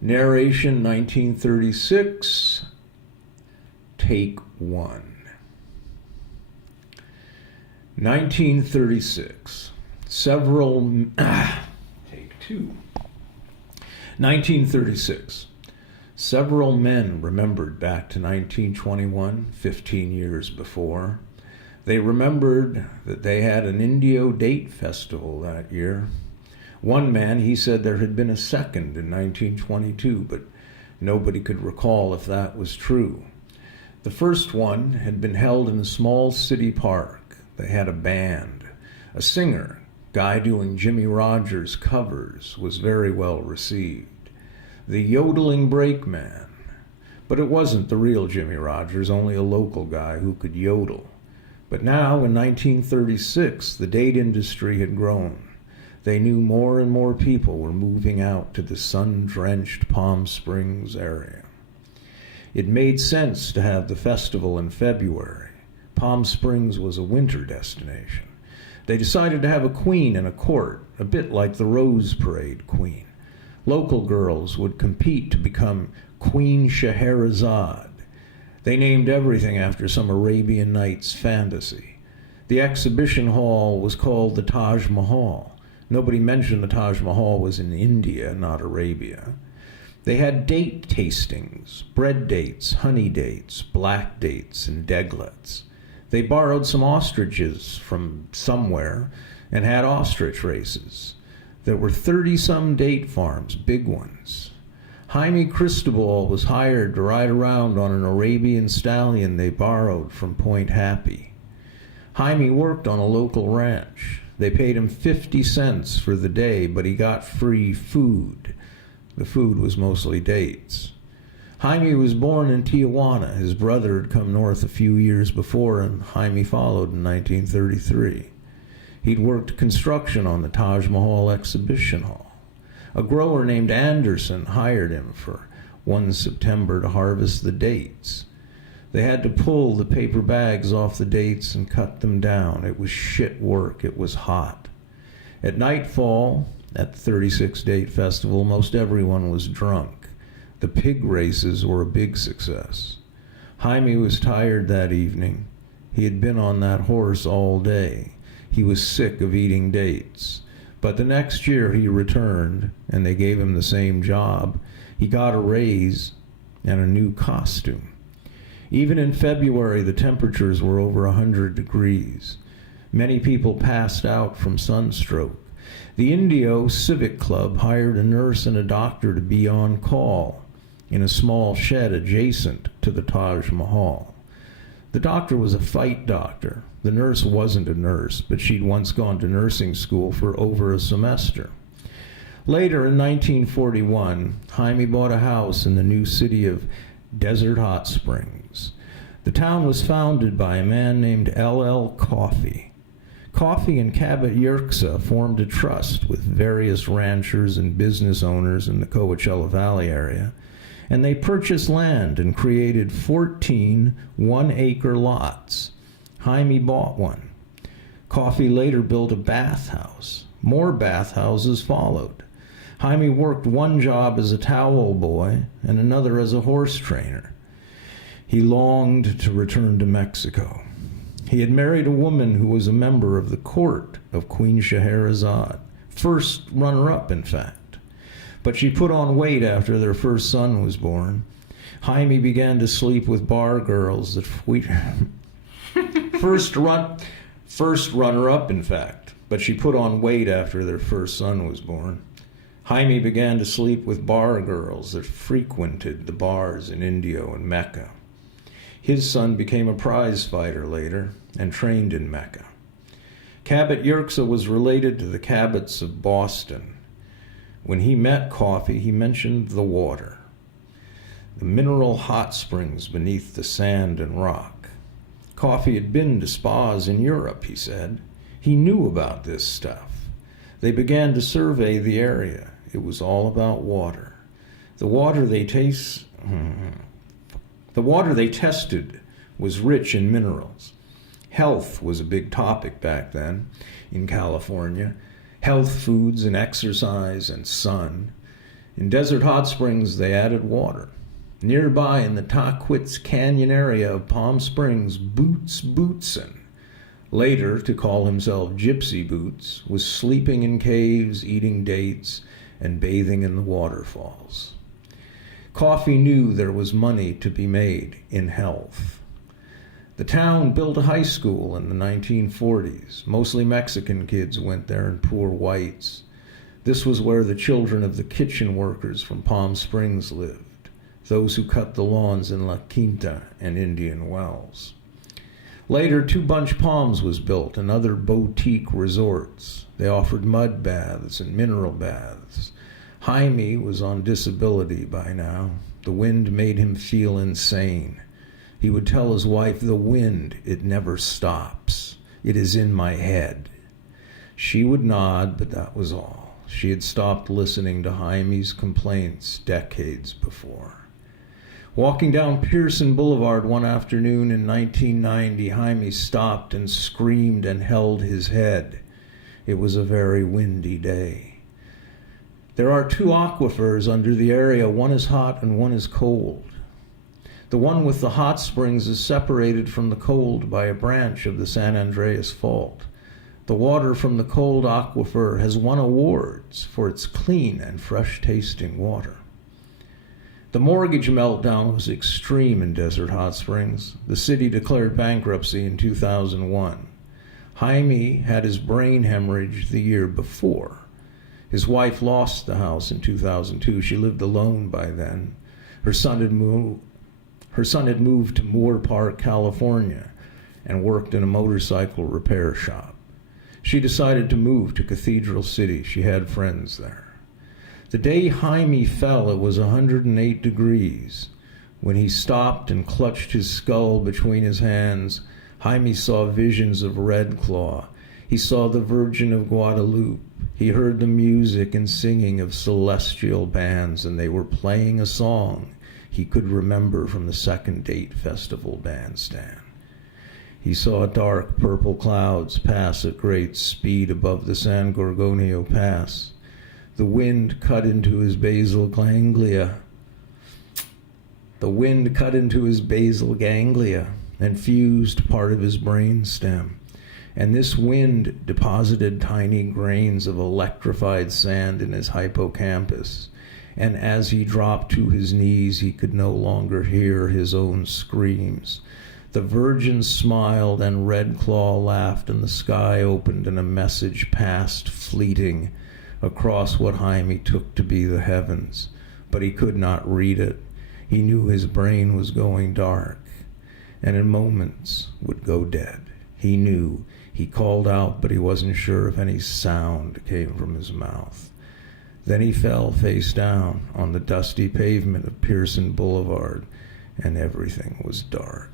Narration 1936, take 1. 1936. Take 2. 1936. Several men remembered back to 1921, 15 years before. They remembered that they had an Indio Date Festival that year. One man, he said there had been a second in 1922, but nobody could recall if that was true. The first one had been held in a small city park. They had a band. A singer, guy doing Jimmie Rodgers covers, was very well received. The yodeling brakeman. But it wasn't the real Jimmie Rodgers, only a local guy who could yodel. But now, in 1936, the date industry had grown. They knew more and more people were moving out to the sun-drenched Palm Springs area. It made sense to have the festival in February. Palm Springs was a winter destination. They decided to have a queen and a court, a bit like the Rose Parade queen. Local girls would compete to become Queen Scheherazade. They named everything after some Arabian Nights fantasy. The exhibition hall was called the Taj Mahal. Nobody mentioned the Taj Mahal was in India, not Arabia. They had date tastings, bread dates, honey dates, black dates, and deglets. They borrowed some ostriches from somewhere and had ostrich races. There were 30-some date farms, big ones. Jaime Cristobal was hired to ride around on an Arabian stallion they borrowed from Point Happy. Jaime worked on a local ranch. They paid him 50 cents for the day, but he got free food. The food was mostly dates. Jaime was born in Tijuana. His brother had come north a few years before, and Jaime followed in 1933. He'd worked construction on the Taj Mahal exhibition hall. A grower named Anderson hired him for one September to harvest the dates. They had to pull the paper bags off the dates and cut them down. It was shit work. It was hot. At nightfall, at the 36 Date Festival, most everyone was drunk. The pig races were a big success. Jaime was tired that evening. He had been on that horse all day. He was sick of eating dates. But the next year he returned, and they gave him the same job. He got a raise and a new costume. Even in February, the temperatures were over 100 degrees. Many people passed out from sunstroke. The Indio Civic Club hired a nurse and a doctor to be on call in a small shed adjacent to the Taj Mahal. The doctor was a fight doctor. The nurse wasn't a nurse, but she'd once gone to nursing school for over a semester. Later, in 1941, Jaime bought a house in the new city of Desert Hot Springs. The town was founded by a man named L.L. Coffey. Coffey and Cabot Yerxa formed a trust with various ranchers and business owners in the Coachella Valley area, and they purchased land and created 14 one-acre lots. Jaime bought one. Coffey later built a bathhouse. More bathhouses followed. Jaime worked one job as a towel boy and another as a horse trainer. He longed to return to Mexico. He had married a woman who was a member of the court of Queen Scheherazade, first runner-up, in fact. But she put on weight after their first son was born. Jaime began to sleep with bar girls that first runner-up, in fact, but she put on weight after their first son was born. Jaime began to sleep with bar girls that frequented the bars in Indio and Mecca. His son became a prize fighter later and trained in Mecca. Cabot Yerxa was related to the Cabots of Boston. When he met Coffey, he mentioned the water, the mineral hot springs beneath the sand and rock. Coffey had been to spas in Europe, he said. He knew about this stuff. They began to survey the area. It was all about water. The water they tested was rich in minerals. Health was a big topic back then in California. Health foods and exercise and sun. In Desert Hot Springs, they added water. Nearby in the Tahquitz Canyon area of Palm Springs, Boots Bootson, later to call himself Gypsy Boots, was sleeping in caves, eating dates, and bathing in the waterfalls. Coffee knew there was money to be made in health. The town built a high school in the 1940s. Mostly Mexican kids went there and poor whites. This was where the children of the kitchen workers from Palm Springs lived, those who cut the lawns in La Quinta and Indian Wells. Later, Two Bunch Palms was built and other boutique resorts. They offered mud baths and mineral baths. Jaime was on disability by now. The wind made him feel insane. He would tell his wife, "The wind, it never stops. It is in my head." She would nod, but that was all. She had stopped listening to Jaime's complaints decades before. Walking down Pearson Boulevard one afternoon in 1990, Jaime stopped and screamed and held his head. It was a very windy day. There are two aquifers under the area. One is hot and one is cold. The one with the hot springs is separated from the cold by a branch of the San Andreas Fault. The water from the cold aquifer has won awards for its clean and fresh-tasting water. The mortgage meltdown was extreme in Desert Hot Springs. The city declared bankruptcy in 2001. Jaime had his brain hemorrhage the year before. His wife lost the house in 2002. She lived alone by then. Her son had moved to Moore Park, California, and worked in a motorcycle repair shop. She decided to move to Cathedral City. She had friends there. The day Jaime fell, it was 108 degrees. When he stopped and clutched his skull between his hands, Jaime saw visions of Red Claw. He saw the Virgin of Guadalupe. He heard the music and singing of celestial bands, and they were playing a song he could remember from the Second Date Festival bandstand. He saw dark purple clouds pass at great speed above the San Gorgonio Pass. The wind cut into his basal ganglia. And fused part of his brain stem. And this wind deposited tiny grains of electrified sand in his hippocampus. And as he dropped to his knees, he could no longer hear his own screams. The Virgin smiled and Red Claw laughed, and the sky opened and a message passed fleeting across what Jaime took to be the heavens. But he could not read it. He knew his brain was going dark, and in moments would go dead. He knew. He called out, but he wasn't sure if any sound came from his mouth. Then he fell face down on the dusty pavement of Pearson Boulevard, and everything was dark.